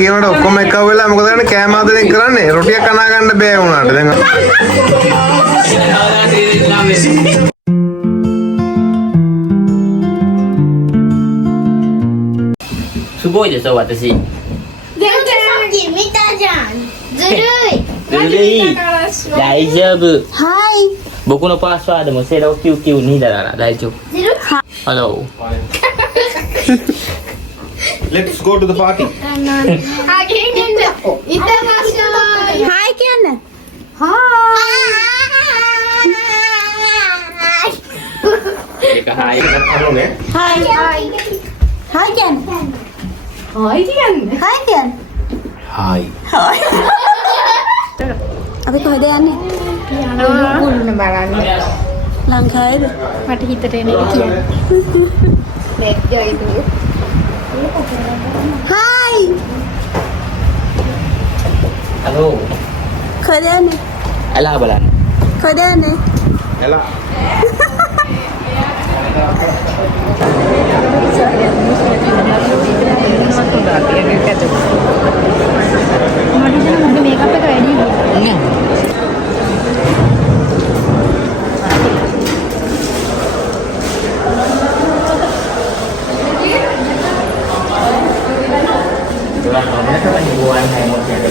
කියනකොට ඔක්කොම එකව වෙලා මොකද කරන්නේ කෑම හදන කරන්නේ රොටියක් කනා ගන්න බෑ වුණාට දැන් Sugoi je sobat sih. Hai. Buku no password mo saya dah QQ ni dah dah jom. Hello. Let's go to the party. Hi Kiana. Jika hai kan kamu ne? Hi Kiana. Hi Kiana. Hi. අපි කොහෙද යන්නේ? මුළුණ බලන්න. ලංකාවේද? මට හිතට එන එක කියන්න. Net ජොයිදු. Hi. Hello. කොහෙද යන්නේ? Alah balan. කොහෙද යන්නේ? එලා මට මේකප් එක වැඩි වුණා. Itulah kamu kan buat hai mau jadi.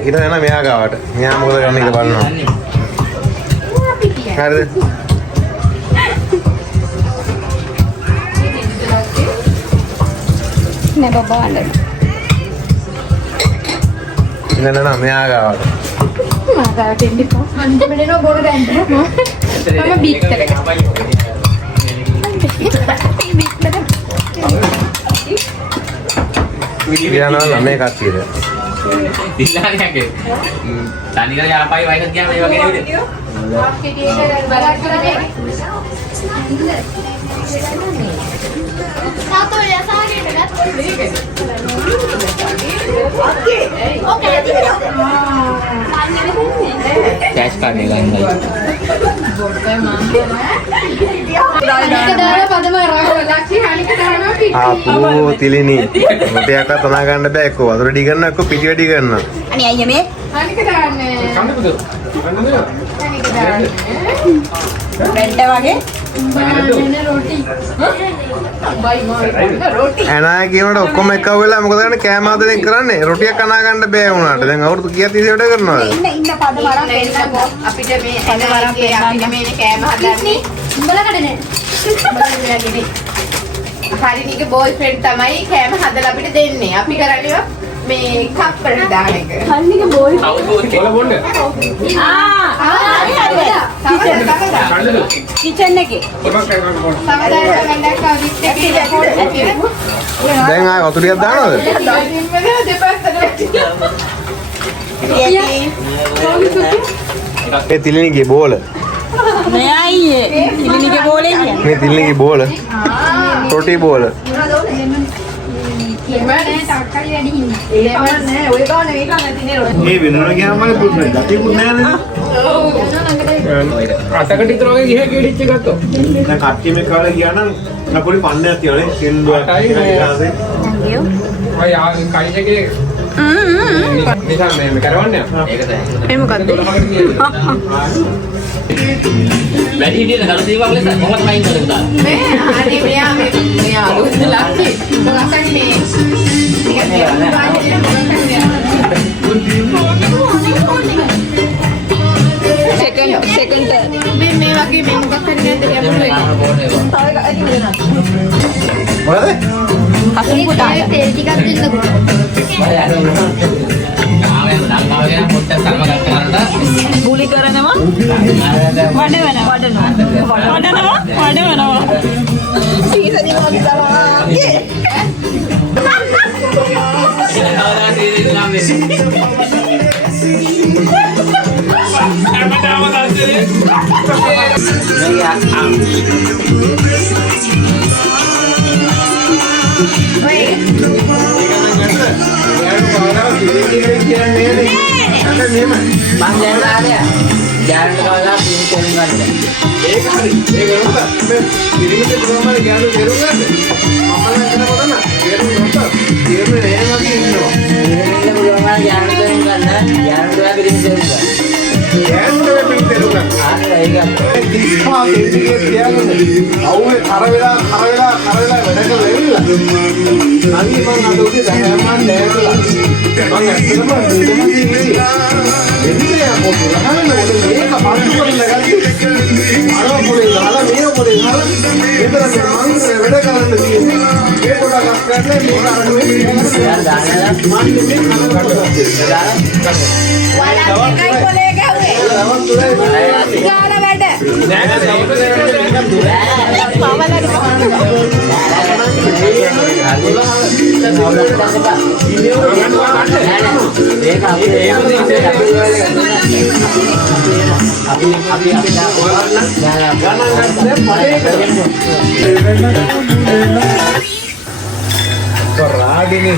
ඉත යන මෙයා ගාවට මෙයා මොකද කරන්නේ කියලා බලනවා හරිද නෑ බබා වන්දන. නෑ මෙයා ගාවට මාතාවට එන්න එපා. අන්තිමට නෝ බොරු දැන්න. මම බීට් එක. විලියනවා ළමයි කට්ටියද Dilla ni ke. Tani kali apa ya wae kan මේ වගේ නේද? Cash card එක ගන්නයි. ආපු තිලිනි මොටයක් තනා ගන්න බෑ එක්ක වතුර ඩි ගන්න එක්ක පිටි වැඩි ගන්න අනේ අයියා මේ අනික දාන්න. බෙන්ට වගේ ඇනා කියනකොට ඔක්කොම එකව වෙලා මොකද කරන්නේ කෑම හදන කරන්නේ රොටියක් කනා ගන්න බෑ වුණාට දැන් අවුරුදු කීයක් තිස්සේ වැඩ කරනවද ඉන්න පද වරක් පෙන්නකො අපිට මේ එනවාගේ අපිට මේ කෑම හදන්නේ උඹලකටනේ හරිනිගේ බෝයිෆ්‍රෙන්ඩ් තමයි කෑම හදලා අපිට දෙන්නේ. අපි කරන්නේ මේ කප් වලට දාන එක. හරිනිගේ බෝයි කිචන් එකේ දැන් ආයෙ වතුර ටිකක් දානවද ඒ තිලිනිගේ බෝල නෑ අයියේ ඉලිනිගේ බෝලේ කියන්නේ මේ තිලිනිගේ බෝල රොටි බෝල මේ වෙනවන ගියාම මම පුදුමයි ගැටිකුත් නෑ නේද අතකට විතර වගේ ගිහ කෙඩිච්ච ගත්තෝ. දැන් කට්ටිය මේ කාලේ ගියා නම් අපුඩි පන්නයක් තියෙනනේ සින්දුවක් ඊටාසේ අය කයින් එකේ නිකන් මේ කරවන්නේ. ඒක තමයි. ඒ මොකද්ද වැඩි හිටියද කරු දීවක් ලෙස කොහොමද මයින් කරලා දාන්න. මේ අනේ මෙයා අලුත් ලක්ෂි. මොකක්ද මේ සෙකන්ඩ් මේ වගේ මේ මොකක් හරි නේද යමුනේ. මොකද හසුන් පුතා තෙල් ටිකක් දෙන්නකෝ. බුලි කරනවා වඩනවා සීසනි මොකද කරන්නේ Bang jangan ada ya. Jangan kalau pintu kan. ඒක හරි. ඒක නෝත. මේ ඉරිමිට ප්‍රමාණ ගෑනු කෙරුම් ගන්නද? මමලා කරන කොට නා. කෙරුම් නෝත. කෙරුම් නෑ වගේ ඉන්නවා. Ini belum ada jangan keluar kan. Jangan keluar pintu kan. ගෑනුට වෙමින් කෙරුම් ගන්න. Ada iya. දිස්පා දෙවිගේ තියාගන්න. අවුවේ කර වෙලා වැඩ කරලා එවිලා. නංගි මං අද උදේ 10 මන් නෑකලා. මං ඇත්තටම එන්නේ පොඩි ලහන මේක පන්තු කරලා ගත්තේ. අර පොඩි ගහලා මේ පොඩි ගහලා විතර මං වැඩ කරන්න තියෙන්නේ. මේ පොඩක් ගන්න මේ අරගෙන Jangan jangan. මං දෙන්නේ කරලා වලක් එකයි කොලේ ගැහුවේ. දවස් තුනයි ගාන වැඩ. Raggini.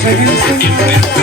Thank you.